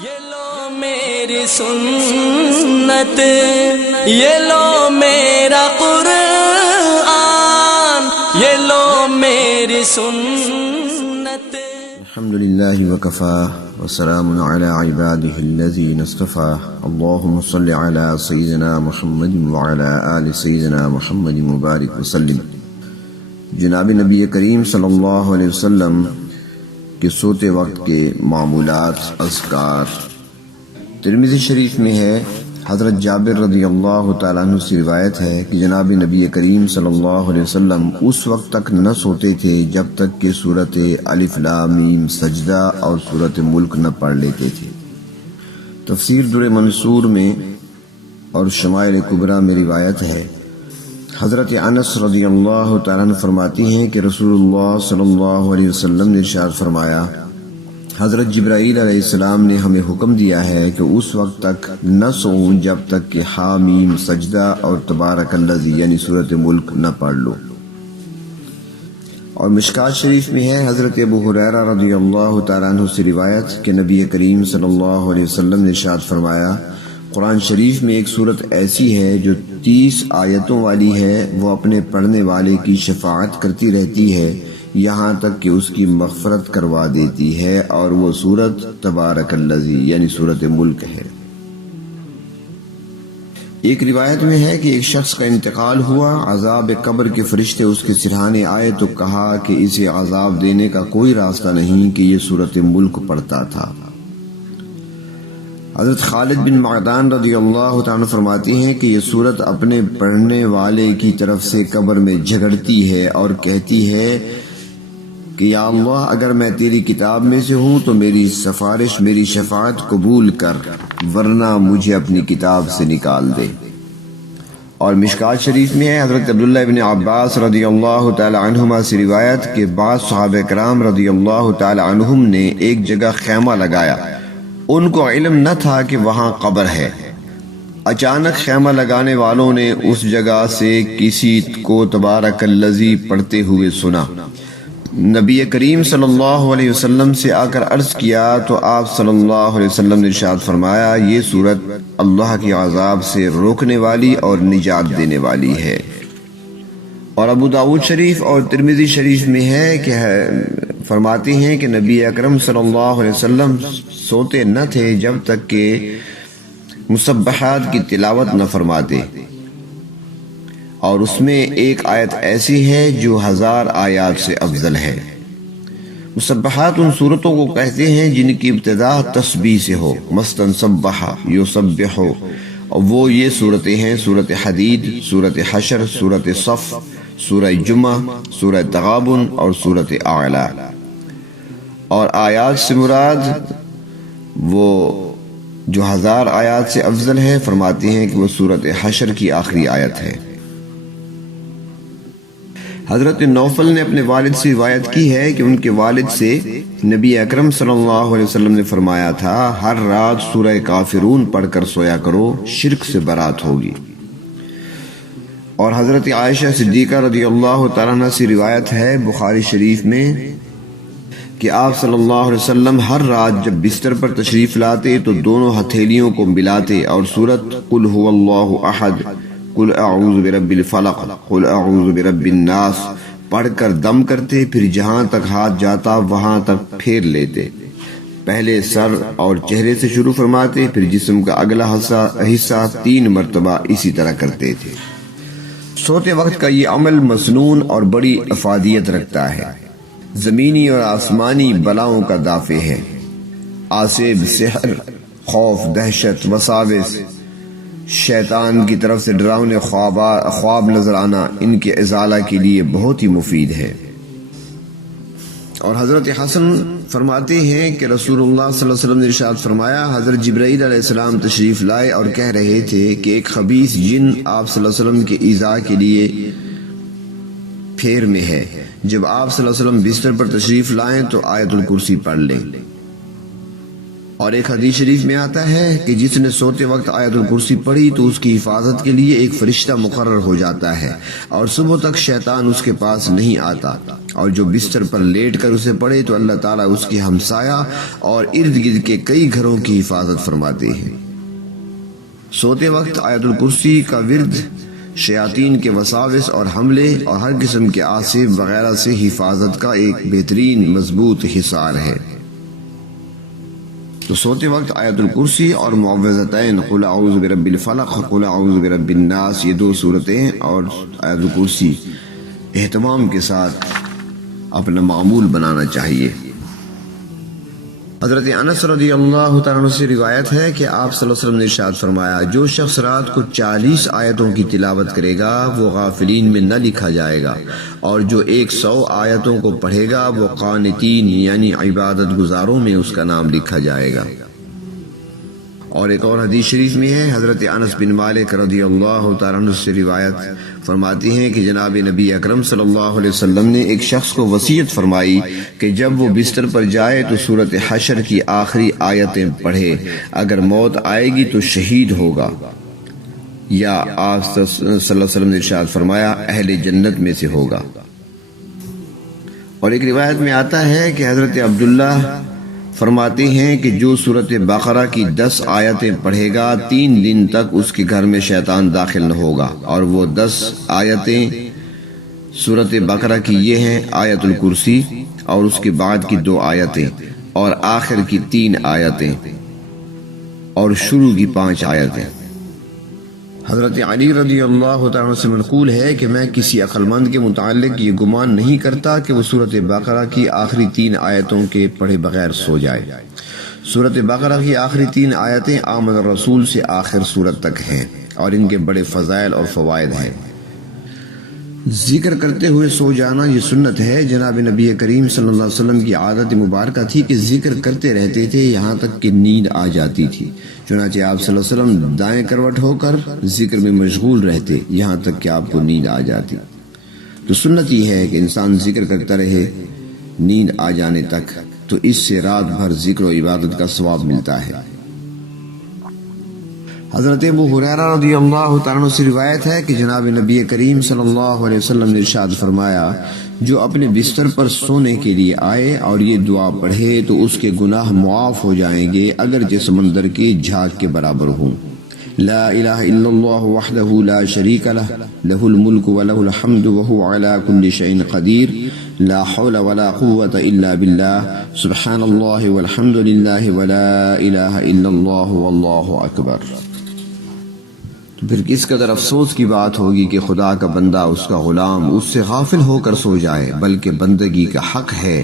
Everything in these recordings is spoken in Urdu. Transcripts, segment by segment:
یہ لو میری سنت، یہ لو میرا قرآن، یہ لو میری سنت۔ الحمدللہ وکفا وسلام علی عبادہ الذین اصطفى، اللہم صل علی سیدنا محمد وعلی آل سیدنا محمد مبارک وسلم۔ جناب نبی کریم صلی اللہ علیہ وسلم کہ سوتے وقت کے معمولات، اذکار۔ ترمذی شریف میں ہے، حضرت جابر رضی اللہ تعالیٰ عنہ سے روایت ہے کہ جناب نبی کریم صلی اللہ علیہ وسلم اس وقت تک نہ سوتے تھے جب تک کہ سورت الف لام میم سجدہ اور سورت ملک نہ پڑھ لیتے تھے۔ تفسیر در منصور میں اور شمائل کبریٰ میں روایت ہے، حضرت انس رضی اللہ تعالیٰ عنہ فرماتی ہیں کہ رسول اللہ صلی اللہ علیہ وسلم نے ارشاد فرمایا، حضرت جبرائیل علیہ السلام نے ہمیں حکم دیا ہے کہ اس وقت تک نہ سوؤں جب تک کہ حامیم سجدہ اور تبارک الذی یعنی سورت ملک نہ پڑھ لو۔ اور مشکات شریف میں ہے، حضرت ابو ہریرہ رضی اللہ تعالیٰ عنہ سے روایت کہ نبی کریم صلی اللہ علیہ وسلم نے ارشاد فرمایا، قرآن شریف میں ایک صورت ایسی ہے جو 30 آیتوں والی ہے، وہ اپنے پڑھنے والے کی شفاعت کرتی رہتی ہے یہاں تک کہ اس کی مغفرت کروا دیتی ہے، اور وہ صورت تبارک الذی یعنی صورت ملک ہے۔ ایک روایت میں ہے کہ ایک شخص کا انتقال ہوا، عذاب قبر کے فرشتے اس کے سرہانے آئے تو کہا کہ اسے عذاب دینے کا کوئی راستہ نہیں کہ یہ صورت ملک پڑھتا تھا۔ حضرت خالد بن معدان رضی اللہ تعالیٰ فرماتے ہیں کہ یہ صورت اپنے پڑھنے والے کی طرف سے قبر میں جھگڑتی ہے اور کہتی ہے کہ یا اللہ، اگر میں تیری کتاب میں سے ہوں تو میری سفارش، میری شفاعت قبول کر، ورنہ مجھے اپنی کتاب سے نکال دے۔ اور مشکات شریف میں ہے، حضرت عبداللہ بن عباس رضی اللہ تعالی عنہما سے روایت کہ بعض صحابہ کرام رضی اللہ تعالی عنہم نے ایک جگہ خیمہ لگایا، ان کو علم نہ تھا کہ وہاں قبر ہے۔ اچانک خیمہ لگانے والوں نے اس جگہ سے کسی کو تبارک الذی پڑھتے ہوئے سنا۔ نبی کریم صلی اللہ علیہ وسلم سے آ کر عرض کیا تو آپ صلی اللہ علیہ وسلم نے ارشاد فرمایا، یہ صورت اللہ کے عذاب سے روکنے والی اور نجات دینے والی ہے۔ اور ابو داؤد شریف اور ترمذی شریف میں ہے کہ فرماتے ہیں کہ نبی اکرم صلی اللہ علیہ وسلم سوتے نہ تھے جب تک کہ مسبحات کی تلاوت نہ فرماتے، اور اس میں ایک آیت ایسی ہے جو 1000 آیات سے افضل ہے۔ مسبحات ان صورتوں کو کہتے ہیں جن کی ابتدا تسبیح سے ہو، مثلاً سبح یسبح، اور وہ یہ صورتیں ہیں: سورۃ حدید، سورۃ حشر، سورۃ صف، سورہ جمعہ، سورہ تغابن اور سورۃ اعلی۔ اور آیات سے مراد وہ جو 1000 آیات سے افضل ہے، فرماتے ہیں کہ وہ سورۃ حشر کی آخری آیت ہے۔ حضرت نوفل نے اپنے والد سے روایت کی ہے کہ ان کے والد سے نبی اکرم صلی اللہ علیہ وسلم نے فرمایا تھا، ہر رات سورہ کافرون پڑھ کر سویا کرو، شرک سے برات ہوگی۔ اور حضرت عائشہ صدیقہ رضی اللہ تعالیٰ عنہ سے روایت ہے بخاری شریف میں کہ آپ صلی اللہ علیہ وسلم ہر رات جب بستر پر تشریف لاتے تو دونوں ہتھیلیوں کو ملاتے اور سورت قل هو اللہ احد، قل اعوذ برب الفلق، قل اعوذ برب الناس پڑھ کر دم کرتے، پھر جہاں تک ہاتھ جاتا وہاں تک پھیر لیتے۔ پہلے سر اور چہرے سے شروع فرماتے، پھر جسم کا اگلا حصہ 3 مرتبہ اسی طرح کرتے تھے۔ سوتے وقت کا یہ عمل مسنون اور بڑی افادیت رکھتا ہے، زمینی اور آسمانی بلاؤں کا دافع ہے۔ آصب، سحر، خوف، دہشت، وساوس، شیطان کی طرف سے ڈراؤنے خواب نظر آنا، ان کے ازالہ کے لیے بہت ہی مفید ہے۔ اور حضرت حسن فرماتے ہیں کہ رسول اللہ صلی اللہ علیہ وسلم نے ارشاد فرمایا، حضرت جبرائیل علیہ السلام تشریف لائے اور کہہ رہے تھے کہ ایک خبیث جن آپ صلی اللہ علیہ وسلم کے ایذاء کے لیے پھیر میں ہے، جب آپ صلی اللہ علیہ وسلم بستر پر تشریف لائیں تو آیت الکرسی پڑھ لیں۔ اور ایک حدیث شریف میں آتا ہے کہ جس نے سوتے وقت آیت الکرسی پڑھی تو اس کی حفاظت کے لیے ایک فرشتہ مقرر ہو جاتا ہے اور صبح تک شیطان اس کے پاس نہیں آتا، اور جو بستر پر لیٹ کر اسے پڑھے تو اللہ تعالیٰ اس کی ہمسایہ اور ارد گرد کے کئی گھروں کی حفاظت فرماتے ہیں۔ سوتے وقت آیت الکرسی کا ورد شیاطین کے وساوس اور حملے اور ہر قسم کے آصف وغیرہ سے حفاظت کا ایک بہترین مضبوط حصار ہے۔ تو سوتے وقت آیت الکرسی اور معوذتین قل اعوذ برب الفلق قل اعوذ برب الناس، یہ دو صورتیں اور آیت الکرسی اہتمام کے ساتھ اپنا معمول بنانا چاہیے۔ حضرت انس رضی اللہ تعالیٰ عنہ سے روایت ہے کہ آپ صلی اللہ علیہ وسلم نے ارشاد فرمایا، جو شخص رات کو 40 آیتوں کی تلاوت کرے گا وہ غافلین میں نہ لکھا جائے گا، اور جو 100 آیتوں کو پڑھے گا وہ قانتین یعنی عبادت گزاروں میں اس کا نام لکھا جائے گا۔ اور ایک اور حدیث شریف میں ہے، حضرت انس بن مالک رضی اللہ تعالیٰ عنہ سے روایت فرماتی ہیں کہ جناب نبی اکرم صلی اللہ علیہ وسلم نے ایک شخص کو وصیت فرمائی کہ جب وہ بستر پر جائے تو سورۃ حشر کی آخری آیتیں پڑھے، اگر موت آئے گی تو شہید ہوگا، یا آپ صلی اللہ علیہ وسلم نے ارشاد فرمایا اہل جنت میں سے ہوگا۔ اور ایک روایت میں آتا ہے کہ حضرت عبداللہ فرماتے ہیں کہ جو سورۃ بقرہ کی 10 آیتیں پڑھے گا 3 دن تک اس کے گھر میں شیطان داخل نہ ہوگا، اور وہ 10 آیتیں سورۃ بقرہ کی یہ ہیں آیت الکرسی اور اس کے بعد کی 2 آیتیں اور آخر کی 3 آیتیں اور شروع کی 5 آیتیں۔ حضرت علی رضی اللہ تعالیٰ عنہ سے منقول ہے کہ میں کسی عقل مند کے متعلق یہ گمان نہیں کرتا کہ وہ سورۃ بقرہ کی آخری 3 آیتوں کے پڑھے بغیر سو جائے۔ سورۃ بقرہ کی آخری 3 آیتیں آمن الرسول سے آخر سورت تک ہیں اور ان کے بڑے فضائل اور فوائد ہیں۔ ذکر کرتے ہوئے سو جانا یہ سنت ہے۔ جناب نبی کریم صلی اللہ علیہ وسلم کی عادت مبارکہ تھی کہ ذکر کرتے رہتے تھے یہاں تک کہ نیند آ جاتی تھی، چنانچہ آپ صلی اللہ علیہ وسلم دائیں کروٹ ہو کر ذکر میں مشغول رہتے یہاں تک کہ آپ کو نیند آ جاتی۔ تو سنت یہ ہے کہ انسان ذکر کرتا رہے نیند آ جانے تک، تو اس سے رات بھر ذکر و عبادت کا ثواب ملتا ہے۔ حضرت ابو ہریرہ رضی اللہ تعالیٰ عنہ سے روایت ہے کہ جناب نبی کریم صلی اللہ علیہ وسلم نے ارشاد فرمایا، جو اپنے بستر پر سونے کے لیے آئے اور یہ دعا پڑھے تو اس کے گناہ معاف ہو جائیں گے اگرچہ سمندر کی جھاگ کے برابر ہوں۔ لا الہ الا اللہ وحدہ لا شریک لہ، لہ الملک ولہ الحمد وہو علی کل شیء قدیر، لا حول ولا قوة الا باللہ، سبحان اللہ والحمد للہ ولا الہ الا اللہ واللہ اکبر۔ تو پھر کس قدر افسوس کی بات ہوگی کہ خدا کا بندہ، اس کا غلام اس سے غافل ہو کر سو جائے، بلکہ بندگی کا حق ہے۔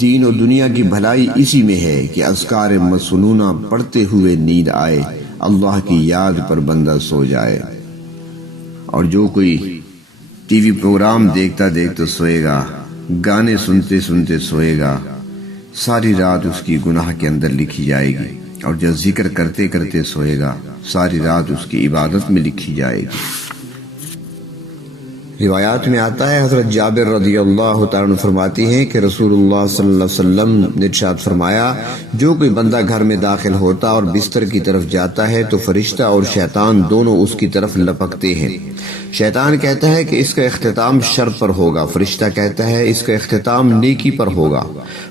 دین اور دنیا کی بھلائی اسی میں ہے کہ اذکار مسنونہ پڑھتے ہوئے نیند آئے، اللہ کی یاد پر بندہ سو جائے۔ اور جو کوئی ٹی وی پروگرام دیکھتا دیکھتا سوئے گا، گانے سنتے سنتے سوئے گا، ساری رات اس کی گناہ کے اندر لکھی جائے گی، اور جب ذکر کرتے کرتے سوئے گا ساری رات اس کی عبادت میں لکھی جائے گی۔ روایات میں آتا ہے، حضرت جابر رضی اللہ تعالیٰ عنہ فرماتی ہیں کہ رسول اللہ صلی اللہ علیہ وسلم نے ارشاد فرمایا، جو کوئی بندہ گھر میں داخل ہوتا اور بستر کی طرف جاتا ہے تو فرشتہ اور شیطان دونوں اس کی طرف لپکتے ہیں۔ شیطان کہتا ہے کہ اس کا اختتام شر پر ہوگا، فرشتہ کہتا ہے اس کا اختتام نیکی پر ہوگا۔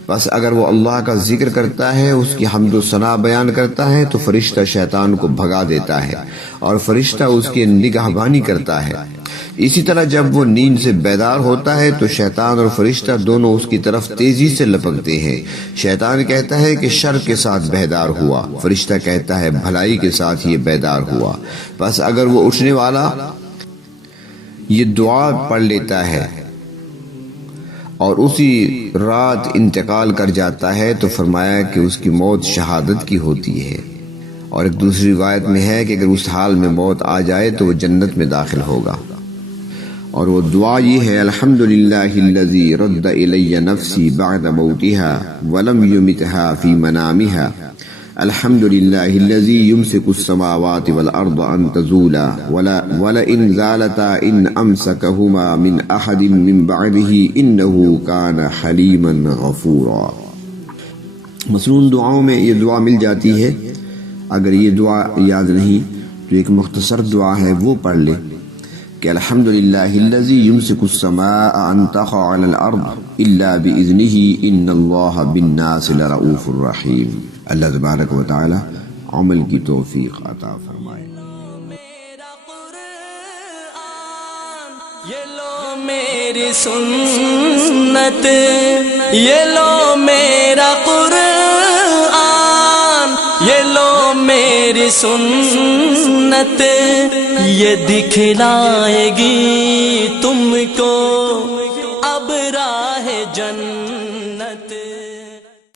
بس اگر وہ اللہ کا ذکر کرتا ہے، اس کی حمد و ثنا بیان کرتا ہے تو فرشتہ شیطان کو بھگا دیتا ہے اور فرشتہ اس کی نگہبانی کرتا ہے۔ اسی طرح جب وہ نیند سے بیدار ہوتا ہے تو شیطان اور فرشتہ دونوں اس کی طرف تیزی سے لپکتے ہیں۔ شیطان کہتا ہے کہ شر کے ساتھ بیدار ہوا، فرشتہ کہتا ہے بھلائی کے ساتھ یہ بیدار ہوا۔ بس اگر وہ اٹھنے والا یہ دعا پڑھ لیتا ہے اور اسی رات انتقال کر جاتا ہے تو فرمایا کہ اس کی موت شہادت کی ہوتی ہے۔ اور ایک دوسری روایت میں ہے کہ اگر اس حال میں موت آ جائے تو وہ جنت میں داخل ہوگا۔ اور وہ دعا یہ ہے، الحمدللہ الذی رد الی نفسی بعد موتها ولم یمتها فی منامها، الحمدللہ الذی یمسک السماوات والارض ان تزولا ولئن زالتا ان امسکہما من احد من بعده انہ کان حلیما غفورا۔ مصنون دعاؤں میں یہ دعا مل جاتی ہے، اگر یہ دعا یاد نہیں تو ایک مختصر دعا ہے وہ پڑھ لے کہ الحمدللہ الذی یمسک السماء ان تقع علی الارض الا باذنہ ان اللہ بالناس لرؤوف الرحیم۔ اللہ تبارک و تعالی عمل کی توفیق عطا فرمائے۔ یہ لو میری سنت، یہ لو میرا قرآن، یہ لو میری سنت، یہ دکھلائے گی تم کو اب راہ جنت۔